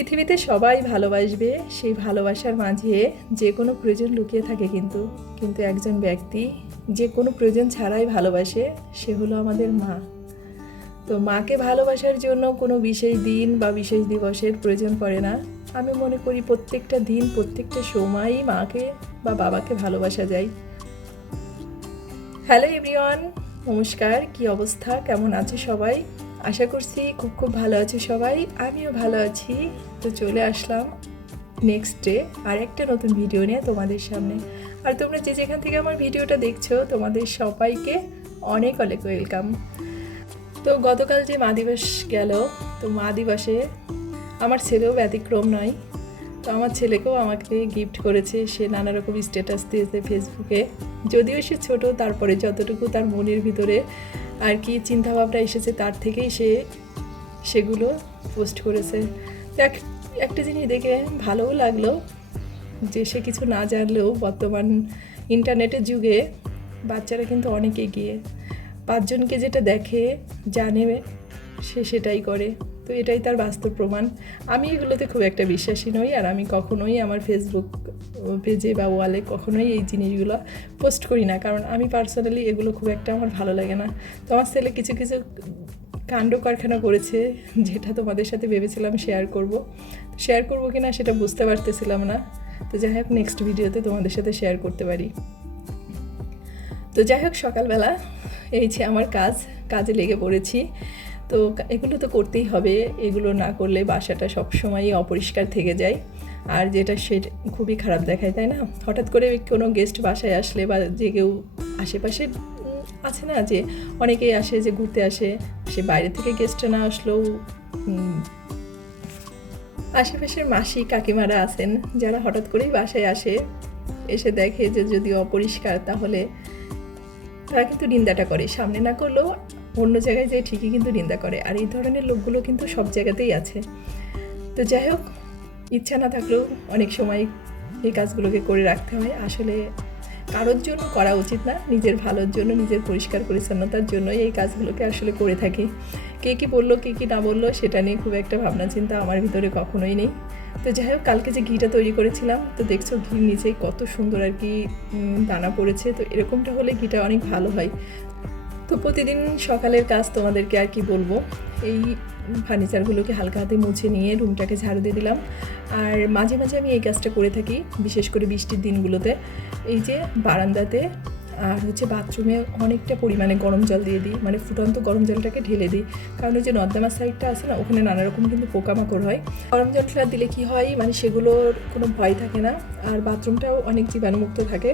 পৃথিবীতে সবাই ভালোবাসবে সেই ভালোবাসার মাঝে যে কোনো প্রয়োজন লুকিয়ে থাকে কিন্তু। কিন্তু একজন ব্যক্তি যে কোনো প্রয়োজন ছাড়াই ভালোবাসে, সে হলো আমাদের মা। তো মাকে ভালোবাসার জন্য কোনো বিশেষ দিন বা বিশেষ দিবসের প্রয়োজন পড়ে না। আমি মনে করি প্রত্যেকটা দিন, প্রত্যেকটা সময়ই মাকে বা বাবাকে ভালোবাসা যায়। হ্যালো এভরিওয়ান, নমস্কার। কি অবস্থা? কেমন আছো সবাই? আশা করছি খুব খুব ভালো আছো সবাই। আমিও ভালো আছি। তো চলে আসলাম নেক্সট ডে আর একটা নতুন ভিডিও নিয়ে তোমাদের সামনে। আর তোমরা যে যেখান থেকে আমার ভিডিওটা দেখছ, তোমাদের সবাইকে অনেক অনেক ওয়েলকাম তো গতকাল যে মা দিবস গেল, তো মা দিবসে আমার ছেলেও ব্যতিক্রম নয়। তো আমার ছেলেকেও আমাকে গিফট করেছে, সে নানা রকম স্ট্যাটাস দিয়েছে ফেসবুকে যদিও সে ছোট, তারপরে যতটুকু তার মনের ভিতরে আর কি চিন্তাভাবনা এসেছে, তার থেকেই সে সেগুলো পোস্ট করেছে। এক একটা জিনিস দেখে ভালোও লাগল যে সে কিছু না জানলেও বর্তমান ইন্টারনেটের যুগে বাচ্চারা কিন্তু অনেক এগিয়ে। পাঁচজনকে যেটা দেখে, জানে, সে সেটাই করে। তো এটাই তার বাস্তব প্রমাণ। আমি এগুলোতে খুব একটা বিশ্বাসী নই আর আমি কখনোই আমার ফেসবুক পেজে বা ওয়ালে কখনোই এই জিনিসগুলো পোস্ট করি না। কারণ আমি পার্সোনালি এগুলো খুব একটা আমার ভালো লাগে না। তো আমার ছেলে কিছু কিছু কাণ্ড কারখানা করেছে, যেটা তোমাদের সাথে ভেবেছিলাম শেয়ার করব। শেয়ার করব কি না সেটা বুঝতে পারতেছিলাম না। তো যাই হোক নেক্সট ভিডিওতে তোমাদের সাথে শেয়ার করতে পারি। তো যাই হোক, সকালবেলা এই যে আমার কাজ, কাজে লেগে পড়েছি। তো এগুলো তো করতেই হবে, এগুলো না করলে বাসাটা সবসময়ই অপরিষ্কার থেকে যায়। আর যেটা সে খুবই খারাপ দেখায়, তাই না? হঠাৎ করে কোনো গেস্ট বাসায় আসলে বা যে কেউ আশেপাশে আছে না যে অনেকেই আসে যে ঘুরতে আসে, সে বাইরে থেকে গেস্ট না আসলেও আশেপাশের মাসি কাকিমারা আছেন যারা হঠাৎ করেই বাসায় আসে, এসে দেখে যে যদি অপরিষ্কার তাহলে তারা কিন্তু নিন্দাটা করে। সামনে না করলেও অন্য জায়গায় যেয়ে ঠিকই কিন্তু নিন্দা করে। আর এই ধরনের লোকগুলো কিন্তু সব জায়গাতেই আছে। তো যাই হোক, ইচ্ছা না থাকলেও অনেক সময় এই কাজগুলোকে করে রাখতে হয়। আসলে কারোর জন্য করা উচিত না, নিজের ভালোর জন্য, নিজের পরিষ্কার পরিচ্ছন্নতার জন্যই এই কাজগুলোকে আসলে করে থাকি। কে কী বলল, কে কী না বলল, সেটা নিয়ে খুব একটা ভাবনা চিন্তা আমার ভিতরে কখনোই নেই। তো যাই হোক, কালকে যে ঘিটা তৈরি করেছিলাম, তো দেখছ ঘির নিচে কত সুন্দর আর কি দানা পড়েছে। তো এরকমটা হলে ঘিটা অনেক ভালো হয়। তো প্রতিদিন সকালের কাজ তোমাদেরকে আর কি বলব। এই ফার্নিচারগুলোকে হালকা হাতে মুছে নিয়ে রুমটাকে ঝাড়ু দিয়ে দিলাম। আর মাঝে মাঝে আমি এই কাজটা করে থাকি, বিশেষ করে বৃষ্টির দিনগুলোতে। এই যে বারান্দাতে, আর হচ্ছে বাথরুমে অনেকটা পরিমাণে গরম জল দিয়ে দিই মানে ফুটন্ত গরম জলটাকে ঢেলে দিই। কারণ ওই যে নর্দমার সাইডটা আছে না, ওখানে নানা রকম কিন্তু পোকামাকড় হয়। গরম জলটা দিলে কি হয় মানে সেগুলোর কোনো ভয় থাকে না, আর বাথরুমটাও অনেক জীবাণুমুক্ত থাকে।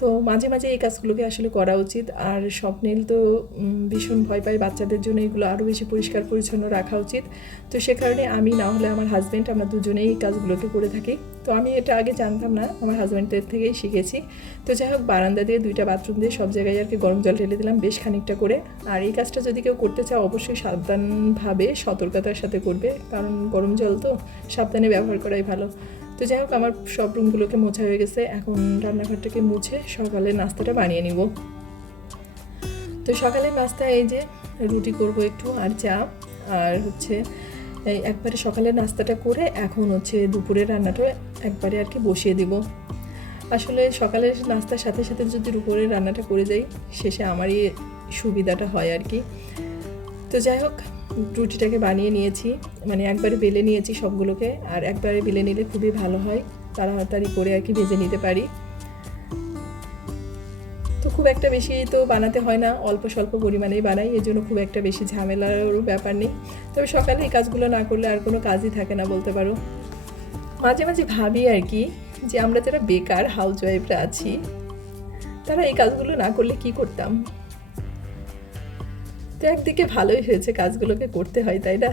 তো মাঝে মাঝে এই কাজগুলোকে আসলে করা উচিত। আর স্বপ্নিল তো ভীষণ ভয় পায় বাচ্চাদের জন্য এগুলো আরও বেশি পরিষ্কার পরিচ্ছন্ন রাখা উচিত। তো সে কারণে আমি না হলে আমার হাজব্যান্ড আমরা দুজনেই এই কাজগুলোকে করে থাকি। তো আমি এটা আগে জানতাম না, আমার হাজব্যান্ডের থেকেই শিখেছি। তো যাই হোক, বারান্দা দিয়ে দুইটা বাথরুম দিয়ে সব জায়গায় আর কি গরম জল ঢেলে দিলাম বেশ খানিকটা করে। আর এই কাজটা যদি কেউ করতে চায়, অবশ্যই সাবধানভাবে সতর্কতার সাথে করবে। কারণ গরম জল তো সাবধানে ব্যবহার করাই ভালো। তো যাই হোক, আমার সব রুমগুলোকে মোছা হয়ে গেছে। এখন রান্নাঘরটাকে মুছে সকালে নাস্তাটা বানিয়ে নিব। তো সকালে নাস্তা এই যে রুটি করব একটু আর চা, আর হচ্ছে একবারে সকালে নাস্তাটা করে এখন হচ্ছে দুপুরের রান্নাটা একবারে আর কি বসিয়ে দিব। আসলে সকালের নাস্তার সাথে সাথে যদি দুপুরের রান্নাটা করে যাই শেষে আমারই সুবিধাটা হয় আর কি। তো যাই হোক রুটিটাকে বানিয়ে নিয়েছি। মানে একবারে বেলে নিয়েছি সবগুলোকে। আর একবারে বেলে নিলে খুবই ভালো হয়। তাড়াতাড়ি করে আর কি ভেজে নিতে পারি। তো খুব একটা বেশি তো বানাতে হয় না। অল্প স্বল্প পরিমাণেই বানাই। এই জন্য খুব একটা বেশি ঝামেলারও ব্যাপার নেই। তবে সকালে এই কাজগুলো না করলে আর কোনো কাজই থাকে না বলতে পারো। মাঝে মাঝে ভাবি আর কি যে আমরা যারা বেকার হাউস ওয়াইফরা আছি, তারা এই কাজগুলো না করলে কি করতাম? তো একদিকে ভালোই হয়েছে কাজগুলোকে করতে হয়, তাই না?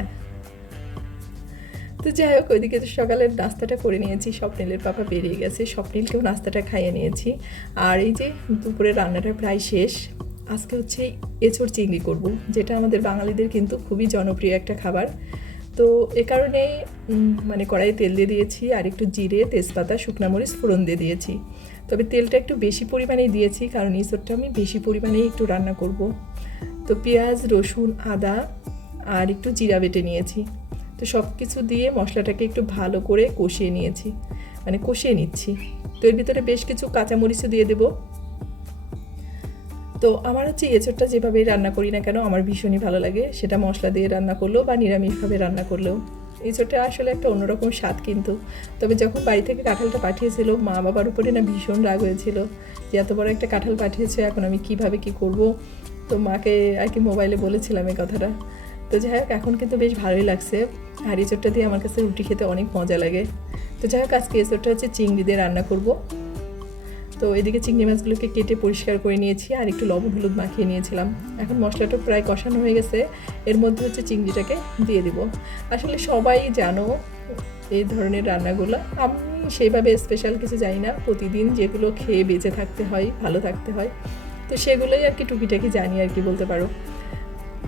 তো যাই হোক, ওইদিকে তো সকালের নাস্তাটা করে নিয়েছি স্বপ্নিলের পাপা বেরিয়ে গেছে স্বপ্নিলকেও নাস্তাটা খাইয়ে নিয়েছি। আর এই যে দুপুরে রান্নাটা প্রায় শেষ, আজকে হচ্ছে এঁচড় চিংড়ি করব, যেটা আমাদের বাঙালিদের কিন্তু খুবই জনপ্রিয় একটা খাবার। তো এ কারণে মানে কড়াইয়ে তেল দিয়ে দিয়েছি, আর একটু জিরে, তেজপাতা, শুকনো মরিচ, ফোড়ন দিয়ে দিয়েছি। তবে তেলটা একটু বেশি পরিমাণেই দিয়েছি, কারণ এঁচড়টা আমি বেশি পরিমাণেই একটু রান্না করব। তো পেঁয়াজ, রসুন, আদা আর একটু জিরা বেটে নিয়েছি। তো সব কিছু দিয়ে মশলাটাকে একটু ভালো করে কষিয়ে নিয়েছি মানে কষিয়ে নিচ্ছি। তো এর ভিতরে বেশ কিছু কাঁচামরিচও দিয়ে দেবো। তো আমার হচ্ছে এঁচড়টা যেভাবেই রান্না করি না কেন, আমার ভীষণই ভালো লাগে। সেটা মশলা দিয়ে রান্না করলেও বা নিরামিষভাবে রান্না করলেও। এঁচড়টা আসলে একটা অন্যরকম স্বাদ কিন্তু। তবে যখন বাড়ি থেকে কাঁঠালটা পাঠিয়েছিল মা বাবার উপরে না ভীষণ রাগ হয়েছিল যে, এত বড় একটা কাঁঠাল পাঠিয়েছে, এখন আমি কীভাবে কি করব? তো মাকে আর কি মোবাইলে বলেছিলাম এই কথাটা। তো যাই হোক, এখন কিন্তু বেশ ভালোই লাগছে। আর এঁচড়টা দিয়ে আমার কাছে রুটি খেতে অনেক মজা লাগে। তো যাই হোক, আজকে এঁচড়টা হচ্ছে চিংড়ি দিয়ে রান্না করব। তো এদিকে চিংড়ি মাছগুলোকে কেটে পরিষ্কার করে নিয়েছি আর একটু লবণ হলুদ মাখিয়ে নিয়েছিলাম। এখন মশলাটা প্রায় কষানো হয়ে গেছে। এর মধ্যে হচ্ছে চিংড়িটাকে দিয়ে দিব। আসলে সবাই জানো এই ধরনের রান্নাগুলো। আমি সেইভাবে স্পেশাল কিছু জানি না। প্রতিদিন যেগুলো খেয়ে বেঁচে থাকতে হয়, ভালো থাকতে হয়। তো সেগুলোই আর কি টুকিটাকি জানি আর কি বলতে পারো।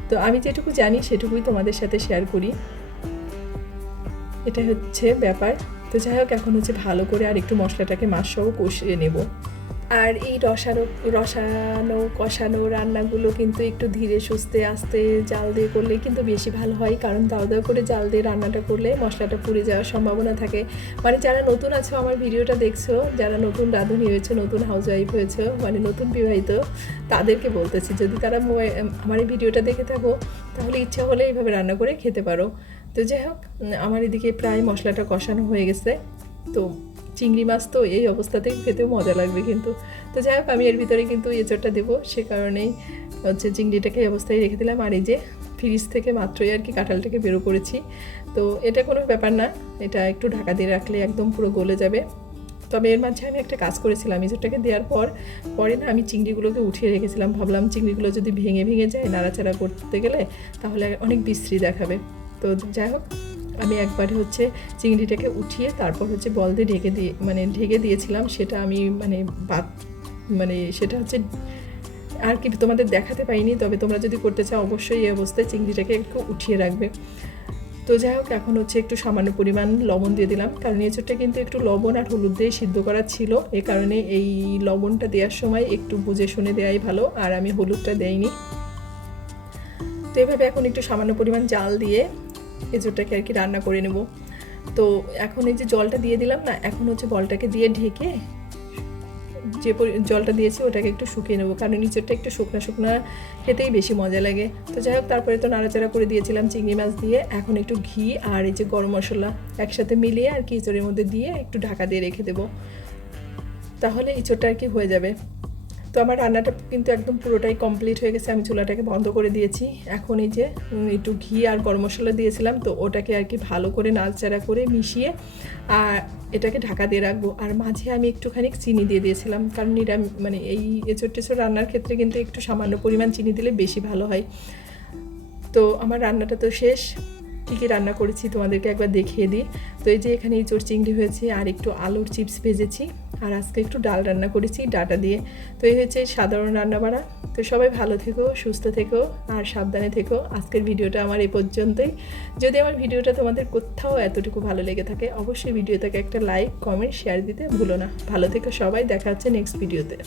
তো আমি যেটুকু জানি সেটুকুই তোমাদের সাথে শেয়ার করি। এটা হচ্ছে ব্যাপার। তো যাই হোক, এখন হচ্ছে ভালো করে আর একটু মশলাটাকে মাছসহ কষিয়ে নেব। আর এই রসানো রসানো, কষানো রান্নাগুলো কিন্তু একটু ধীরে সুস্থে, আস্তে জাল দিয়ে করলে কিন্তু বেশি ভালো হয়। কারণ দাও দাও করে জাল দিয়ে রান্নাটা করলে মশলাটা পুড়ে যাওয়ার সম্ভাবনা থাকে। মানে যারা নতুন আছো, আমার ভিডিওটা দেখছ, যারা নতুন রাঁধুনি হয়েছে, নতুন হাউস ওয়াইফ হয়েছে মানে নতুন বিবাহিত, তাদেরকে বলতেছি, যদি তারা আমার এই ভিডিওটা দেখে থাকো, তাহলে ইচ্ছা হলে এইভাবে রান্না করে খেতে পারো। তো যাই হোক, আমার এদিকে প্রায় মশলাটা কষানো হয়ে গেছে। তো চিংড়ি মাছ তো এই অবস্থাতেই খেতেও মজা লাগবে কিন্তু। তো যাই হোক, আমি এর ভিতরে কিন্তু এঁচড়টা দেবো। সে কারণেই হচ্ছে চিংড়িটাকে এই অবস্থায় রেখে দিলাম। আর এই যে ফ্রিজ থেকে মাত্রই আর কি কাঁঠালটাকে বেরো করেছি। তো এটা কোনো ব্যাপার না, এটা একটু ঢাকা দিয়ে রাখলে একদম পুরো গলে যাবে। তবে এর মাঝে আমি একটা কাজ করেছিলাম, এঁচড়টাকে দেওয়ার পর, পরে না আমি চিংড়িগুলোকে উঠিয়ে রেখেছিলাম। ভাবলাম চিংড়িগুলো যদি ভেঙে ভেঙে যায়, নাড়াচাড়া করতে গেলে তাহলে অনেক বিশ্রী দেখাবে। তো যাই হোক আমি একবারে হচ্ছে চিংড়িটাকে উঠিয়ে তারপর হচ্ছে বল দিয়ে ঢেকে দিয়ে মানে ঢেকে দিয়েছিলাম, সেটা আমি মানে বাদ মানে সেটা হচ্ছে আর কি তোমাদের দেখাতে পাইনি তবে তোমরা যদি করতে চাও অবশ্যই এই অবস্থায় চিংড়িটাকে একটু উঠিয়ে রাখবে। তো যাই হোক, এখন হচ্ছে একটু সামান্য পরিমাণ লবণ দিয়ে দিলাম, কারণ এঁচড়টা কিন্তু একটু লবণ আর হলুদ দিয়ে সিদ্ধ করা ছিল, এ কারণে এই লবণটা দেওয়ার সময় একটু বুঝে শুনে দেওয়াই ভালো, আর আমি হলুদটা দেইনি। তো এভাবে এখন একটু সামান্য পরিমাণ জাল দিয়ে এঁচড়টাকে আর কি রান্না করে নেব। তো এখন এই যে জলটা দিয়ে দিলাম না, এখন হচ্ছে বলটাকে দিয়ে ঢেকে যে জলটা দিয়েছি ওটাকে একটু শুকিয়ে নেব, কারণ নিচেরটা একটু শুকনো শুকনো খেতেই বেশি মজা লাগে। তো যাই হোক, তারপরে তো নাড়াচাড়া করে দিয়েছিলাম চিংড়ি মাছ দিয়ে। এখন একটু ঘি আর এই যে গরম মশলা একসাথে মিলিয়ে আর কি ইঁচড়ের মধ্যে দিয়ে একটু ঢাকা দিয়ে রেখে দেবো। তাহলে ইঁচড়টা আর কি হয়ে যাবে। তো আমার রান্নাটা কিন্তু একদম পুরোটাই কমপ্লিট হয়ে গেছে। আমি চুলাটাকে বন্ধ করে দিয়েছি। এখন এই যে একটু ঘি আর গরম মশলা দিয়েছিলাম, তো ওটাকে আর কি ভালো করে নাড়চাড়া করে মিশিয়ে, আর এটাকে ঢাকা দিয়ে রাখব। আর মাঝে আমি একটুখানি চিনি দিয়ে দিয়েছিলাম, কারণ নিরাম মানে এই এঁচড় টেচড় রান্নার ক্ষেত্রে কিন্তু একটু সামান্য পরিমাণ চিনি দিলে বেশি ভালো হয়। তো আমার রান্নাটা তো শেষ। কী কী রান্না করেছি তোমাদেরকে একবার দেখিয়ে দিই। তো এই যে এখানে ইঁচড় চিংড়ি হয়েছে, আর একটু আলুর চিপস ভেজেছি। আর আজকে একটু ডাল রান্না করেছি, ডাটা দিয়ে। তো এই হচ্ছে সাধারণ রান্না বাড়া তো সবাই ভালো থেকো, সুস্থ থেকো আর সাবধানে থেকো। আজকের ভিডিওটা আমার এ পর্যন্তই। যদি আমার ভিডিওটা তোমাদের কোথাও এতটুকু ভালো লেগে থাকে, অবশ্যই ভিডিওটাকে একটা লাইক, কমেন্ট, শেয়ার দিতে ভুলো না। ভালো থেকো সবাই, দেখা হচ্ছে নেক্সট ভিডিওতে।